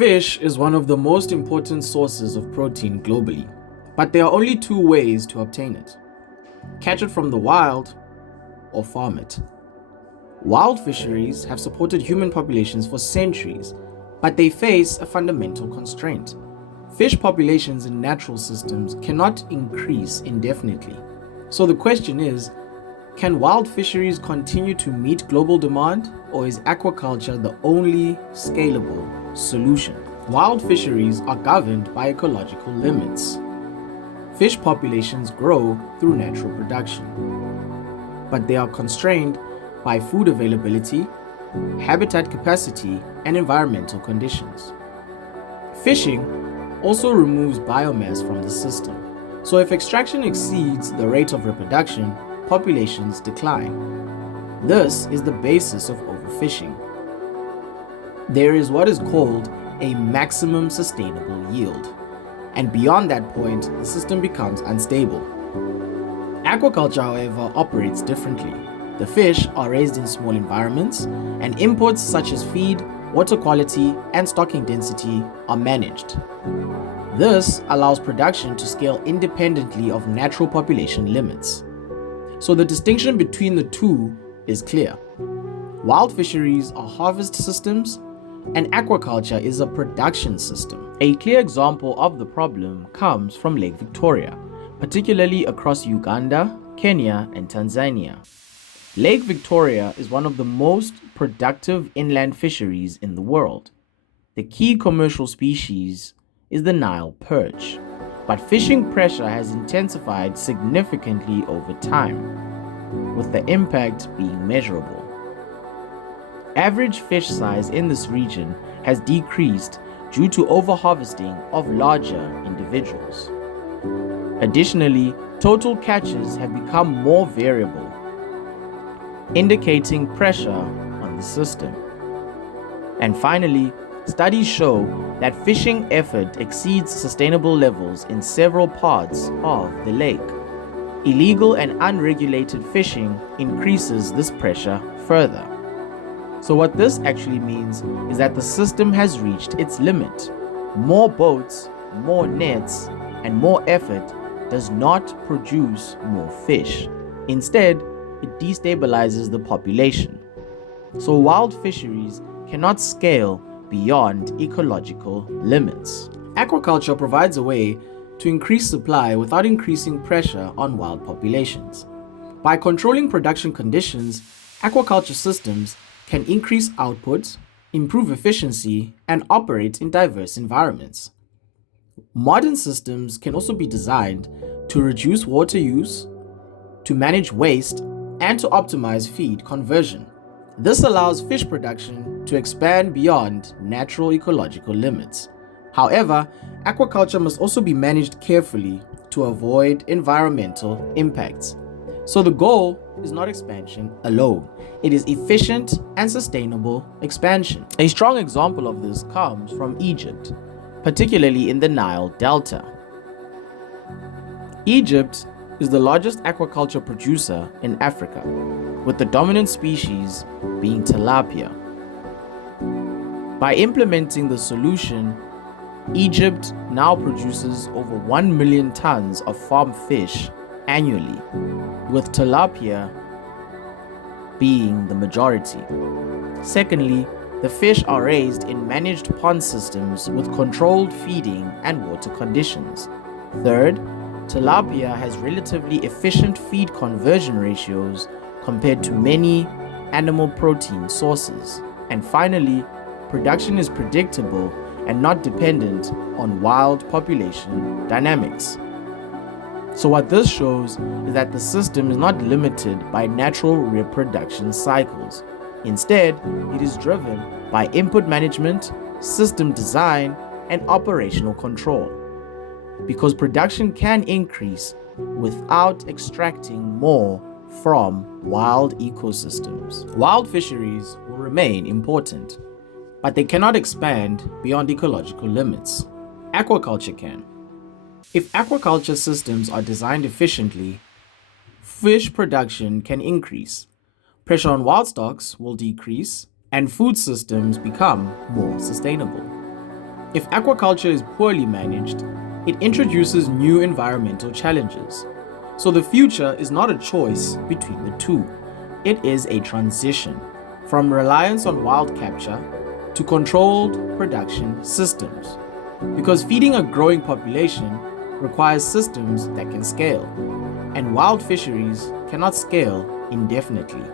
Fish is one of the most important sources of protein globally, but there are only two ways to obtain it: catch it from the wild or farm it. Wild fisheries have supported human populations for centuries, but they face a fundamental constraint. Fish populations in natural systems cannot increase indefinitely. So the question is, can wild fisheries continue to meet global demand, or is aquaculture the only scalable solution? Wild fisheries are governed by ecological limits. Fish populations grow through natural production, but they are constrained by food availability, habitat capacity, and environmental conditions. Fishing also removes biomass from the system, so if extraction exceeds the rate of reproduction, populations decline. This is the basis of overfishing. There is what is called a maximum sustainable yield, and beyond that point, the system becomes unstable. Aquaculture, however, operates differently. The fish are raised in small environments, and inputs such as feed, water quality, and stocking density are managed. This allows production to scale independently of natural population limits. So the distinction between the two is clear. Wild fisheries are harvest systems, and aquaculture is a production system. A clear example of the problem comes from Lake Victoria, particularly across Uganda, Kenya, and Tanzania. Lake Victoria is one of the most productive inland fisheries in the world. The key commercial species is the Nile perch, but fishing pressure has intensified significantly over time, with the impact being measurable. Average fish size in this region has decreased due to overharvesting of larger individuals. Additionally, total catches have become more variable, indicating pressure on the system. And finally, studies show that fishing effort exceeds sustainable levels in several parts of the lake. Illegal and unregulated fishing increases this pressure further. So what this actually means is that the system has reached its limit. More boats, more nets, and more effort does not produce more fish. Instead, it destabilizes the population. So wild fisheries cannot scale beyond ecological limits. Aquaculture provides a way to increase supply without increasing pressure on wild populations. By controlling production conditions, aquaculture systems can increase output, improve efficiency, and operate in diverse environments. Modern systems can also be designed to reduce water use, to manage waste, and to optimize feed conversion. This allows fish production to expand beyond natural ecological limits. However, aquaculture must also be managed carefully to avoid environmental impacts. So the goal is not expansion alone. It is efficient and sustainable expansion. A strong example of this comes from Egypt, particularly in the Nile Delta. Egypt is the largest aquaculture producer in Africa, with the dominant species being tilapia. By implementing the solution, Egypt now produces over 1 million tons of farm fish annually, with tilapia being the majority. Secondly, the fish are raised in managed pond systems with controlled feeding and water conditions. Third, tilapia has relatively efficient feed conversion ratios compared to many animal protein sources. And finally, production is predictable and not dependent on wild population dynamics. So what this shows is that the system is not limited by natural reproduction cycles. Instead, it is driven by input management, system design, and operational control. Because production can increase without extracting more from wild ecosystems. Wild fisheries will remain important, but they cannot expand beyond ecological limits. Aquaculture can. If aquaculture systems are designed efficiently, fish production can increase, pressure on wild stocks will decrease, and food systems become more sustainable. If aquaculture is poorly managed, it introduces new environmental challenges. So the future is not a choice between the two. It is a transition from reliance on wild capture to controlled production systems. Because feeding a growing population requires systems that can scale, and wild fisheries cannot scale indefinitely.